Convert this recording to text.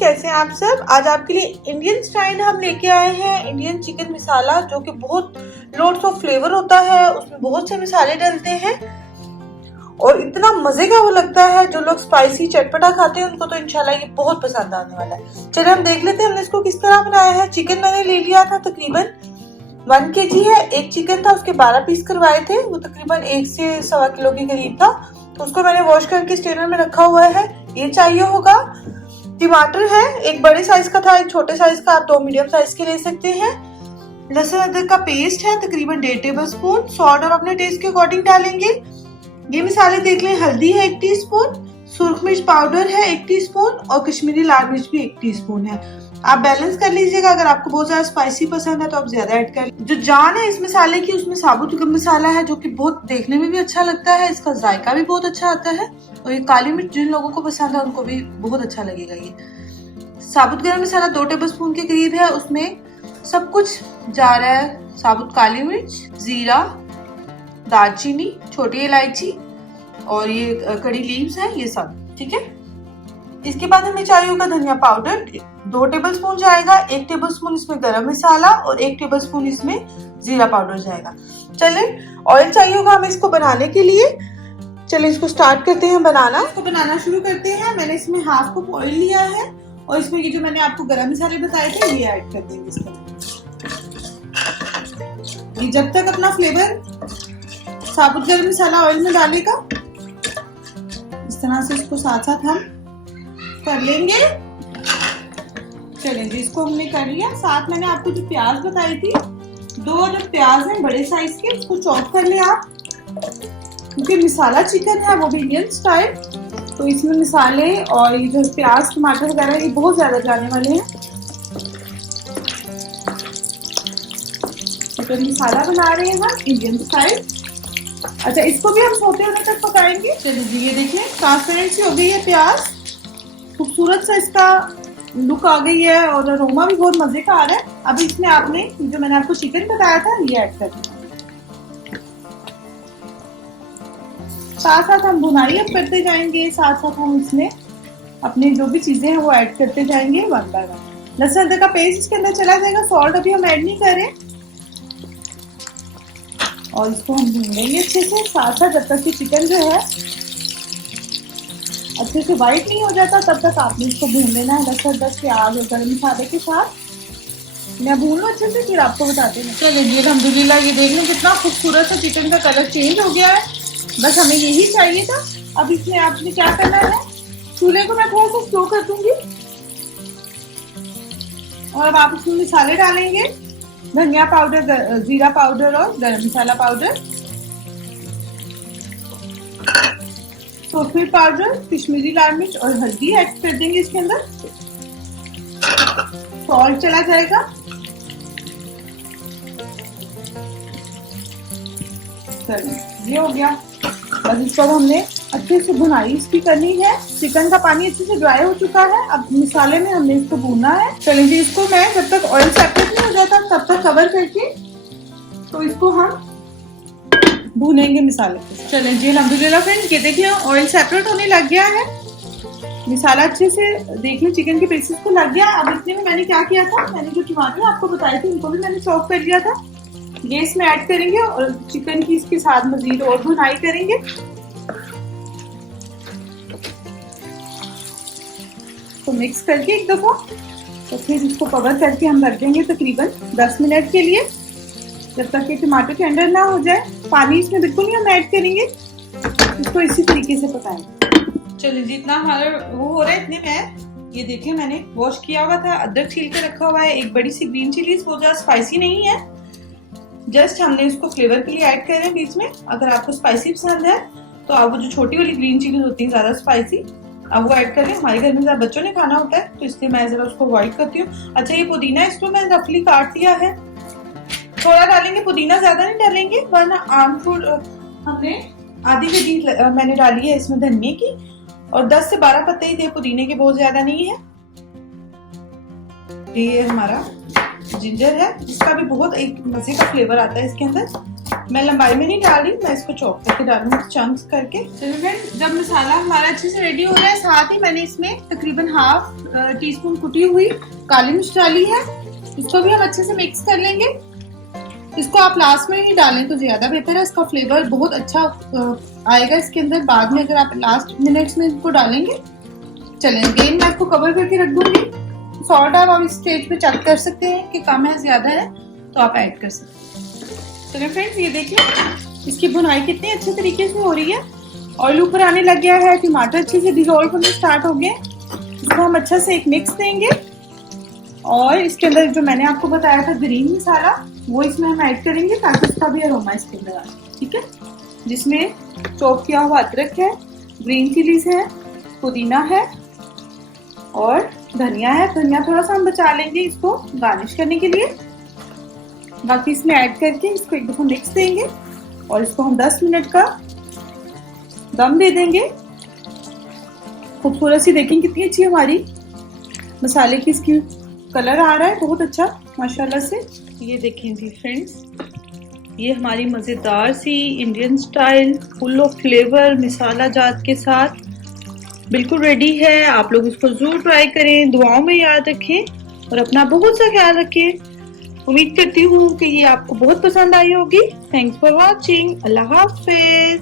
कैसे हैं आप सब। आज आपके लिए इंडियन स्टाइल हम लेके आए हैं इंडियन चिकन मसाला, जो कि बहुत लोड्स ऑफ फ्लेवर होता है। उसमें बहुत से मसाले डलते हैं और इतना मजे का वो लगता है। जो लोग स्पाइसी चटपटा खाते हैं उनको तो इंशाल्लाह ये बहुत पसंद आने वाला है। चलिए हम देख लेते हैं हमने इसको किस तरह बनाया है। चिकन मैंने ले लिया था तकरीबन 1 kg है। एक चिकन था, उसके 12 पीस करवाए थे, वो तकरीबन 1 से 1.25 किलो के करीब था। तो उसको मैंने वॉश करके स्ट्रेनर में रखा हुआ है। ये चाहिए होगा। टमाटर है, एक बड़े साइज का था, एक छोटे साइज का, आप 2 मीडियम साइज के ले सकते हैं। लहसुन अदरक का पेस्ट है तकरीबन 1.5 टेबलस्पून। सॉल्ट और अपने टेस्ट के अकॉर्डिंग डालेंगे। ये मसाले देख लें, हल्दी है 1 टीस्पून, सुरख मिर्च पाउडर है 1 टीस्पून और कश्मीरी लाल मिर्च भी 1 टीस्पून है। आप बैलेंस कर लीजिएगा। अगर आपको बहुत ज्यादा स्पाइसी पसंद है तो आप ज्यादा ऐड कर। जो जान है इस मसाले की, उसमें साबुत गरम मसाला है, जो कि बहुत देखने में भी अच्छा लगता है। इसका जायका भी बहुत अच्छा आता है और ये काली मिर्च जिन लोगों को पसंद है उनको भी बहुत अच्छा लगेगा। ये साबुत गरम मसाला 2 टेबलस्पून के करीब है। उसमें सब कुछ जा रहा है। साबुत काली मिर्च, जीरा, दालचीनी, छोटी इलायची और ये कड़ी लीव्स है, ये सब ठीक है। इसके बाद हमें चाहिए होगा धनिया पाउडर 2 टेबलस्पून जाएगा। 1 टेबलस्पून इसमें गरम मसाला और 1 टेबलस्पून इसमें जीरा पाउडर जाएगा। चलिए ऑयल चाहिए होगा हमें इसको बनाने के लिए। चलिए इसको स्टार्ट करते हैं बनाना। इसको बनाना शुरू करते हैं। मैंने इसमें हाफ कप ऑयल लिया है और इसमें ये जो मैंने आपको गरम मसाले बताए थे ये ऐड कर देंगे इसके अंदर। ये जब तक अपना फ्लेवर साबुत गरम मसाला ऑयल में डालेगा, इस तरह से इसको साथ साथ हम कर लेंगे। चलें जी, इसको हमने कर लिया। साथ मैंने आपको जो प्याज बताई थी, 2 जो प्याज हैं बड़े साइज के, उसको चॉप कर लिया आप। क्योंकि मसाला चिकन है वो भी इंडियन स्टाइल, तो इसमें मसाले और ये जो प्याज टमाटर वगैरह ये बहुत ज्यादा जाने वाले हैं। चिकन मसाला बना रहे हैं हम इंडियन स्टाइल। अच्छा, इसको भी हम सोते होने तक पकाएंगे। चलिए जी, ये देखिए ट्रांसपेरेंट सी हो गई है प्याज, खूबसूरत सा इसका लुक आ गई है और अरोमा भी बहुत मजे का आ रहा है। अब इसमें आपने जो मैंने आपको चिकन बताया था ये ऐड कर दिया। साथ साथ हम भुनाई अब करते जाएंगे। साथ साथ हम इसमें अपने जो भी चीजें हैं वो ऐड करते जाएंगे 1 बाय 1। लहसुन अदरक का पेस्ट इसके अंदर चला जाएगा। सॉल्ट अभी हम ऐड नहीं करें और इसको हम भून लेंगे अच्छे से। साथ साथ जब तक कि चिकन जो है अच्छे से व्हाइट नहीं हो जाता तब तक आपने इसको भून लेना है। लहसुन अदरक प्याज और गरम मसाले के साथ मैं भून लूँ अच्छे से, फिर आपको बताते हैं। चलिए ये अल्हम्दुलिल्लाह, ये देख लें कितना खूबसूरत सा चिकन का कलर चेंज हो गया है। बस हमें यही चाहिए था। अब इसमें आपने क्या करना है, चूल्हे को मैं थोड़ा सा स्लो कर दूंगी और अब आप इसमें मसाले डालेंगे। धनिया पाउडर, जीरा पाउडर और गरम मसाला पाउडर, सूरख पाउडर, कश्मीरी लाल मिर्च और हल्दी ऐड कर देंगे इसके अंदर। सॉल्ट चला जाएगा। ये हो गया। बस इसको हमने अच्छे से भुनाई इसकी करनी है। चिकन का पानी अच्छे से ड्राई हो चुका है। अब मसाले में हमने इसको भूनना है। चलिए इसको मैं जब तक ऑयल सेपरेट नहीं हो जाता तब तक कवर करके तो इसको हम भूनेंगे मसाले के साथ। चलें जी अल्हम्दुलिल्लाह फ्रेंड्स, ये देखिए ऑयल सेपरेट होने लग गया है। मसाला अच्छे से देख लो चिकन के पीसेस को लग गया। अब इसमें में मैंने क्या किया था, मैंने जो टमाटर आपको बताए थे उनको भी मैंने चॉप कर लिया था। ये इसमें ऐड करेंगे और चिकन की इसके साथ मजीद और भुनाई करेंगे। तो मिक्स करके एक दफा, तो फिर इसको कवर करके हम रख देंगे तकरीबन 10 मिनट के लिए, जब तक कि टमाटर टेंडर ना हो जाए। पानी इसमें बिल्कुल नहीं हम ऐड करेंगे, इसको इसी तरीके से पकाएंगे। चलिए जितना हमारा वो हो रहा है इतने में ये देखिए मैंने वॉश किया हुआ था, अदरक छील के रखा हुआ है, एक बड़ी सी ग्रीन चिलीज, बहुत ज्यादा स्पाइसी नहीं है, जस्ट हमने इसको फ्लेवर के लिए ऐड कर रहे हैं बीच में। अगर आपको स्पाइसी पसंद है तो आप वो जो छोटी वाली ग्रीन चिलीज होती है ज्यादा स्पाइसी, अब वो ऐड करें। हमारे घर में ज्यादा बच्चों ने खाना होता है तो इसलिए मैं जरा उसको अवॉइड करती हूँ। अच्छा, ये पुदीना इसको मैं रफली काट लिया है, थोड़ा डालेंगे पुदीना, ज्यादा नहीं डालेंगे वरना आमचूर। हमने आधी कटी मैंने डाली है इसमें धनिया की और 10 से 12 पत्ते ही थे पुदीने के, बहुत ज्यादा नहीं है। ये हमारा जिंजर है, इसका भी बहुत एक मजे का फ्लेवर आता है इसके अंदर। मैं लंबाई में नहीं डाल रही, मैं इसको चॉप करके डालूंगी चंक्स करके। चलिए फ्रेंड्स, जब मसाला हमारा अच्छे से रेडी हो रहा है, साथ ही मैंने इसमें तकरीबन हाफ टीस्पून कुटी हुई काली मिर्च डाली है। इसको भी हम अच्छे से मिक्स कर लेंगे। इसको आप लास्ट में ही डालें तो ज्यादा बेहतर है, इसका फ्लेवर बहुत अच्छा आएगा इसके अंदर। बाद में अगर आप लास्ट मिनट्स में इसको डालेंगे। चलें, अगेन मैं इसको कवर करके रख दूंगी। सॉल्ट आप इस स्टेज पे चेक कर सकते हैं कि कम है ज्यादा है, तो आप ऐड कर सकते हैं। चलिए फ्रेंड्स, ये देखिए इसकी भुनाई कितनी अच्छे तरीके से हो रही है। ऑयल ऊपर आने लग गया है, टमाटर अच्छे से डिसॉल्व होने स्टार्ट हो गए। इसको हम अच्छा से एक मिक्स देंगे और इसके अंदर जो मैंने आपको बताया था ग्रीन मसाला, वो इसमें हम ऐड करेंगे ताकि उसका भी अरोमा इसके अंदर आए। ठीक है, जिसमें चॉप किया हुआ अदरक है, ग्रीन चिलीज है, पुदीना है और धनिया है। धनिया थोड़ा सा हम बचा लेंगे इसको गार्निश करने के लिए। बाकी इसमें ऐड करके इसको एक दफा मिक्स देंगे और इसको हम 10 मिनट का दम दे देंगे। खूबसूरत सी देखें कितनी अच्छी हमारी मसाले की इसकी कलर आ रहा है, बहुत अच्छा माशाल्लाह से। ये देखें जी फ्रेंड्स, ये हमारी मज़ेदार सी Indian style full of flavour masala जात के साथ बिल्कुल रेडी है। आप लोग इसको जरूर ट्राई करें, दुआओं में याद रखें और अपना बहुत सा ख्याल रखें। उम्मीद करती हूँ कि ये आपको बहुत पसंद आई होगी। Thanks for watching. Allah Hafiz.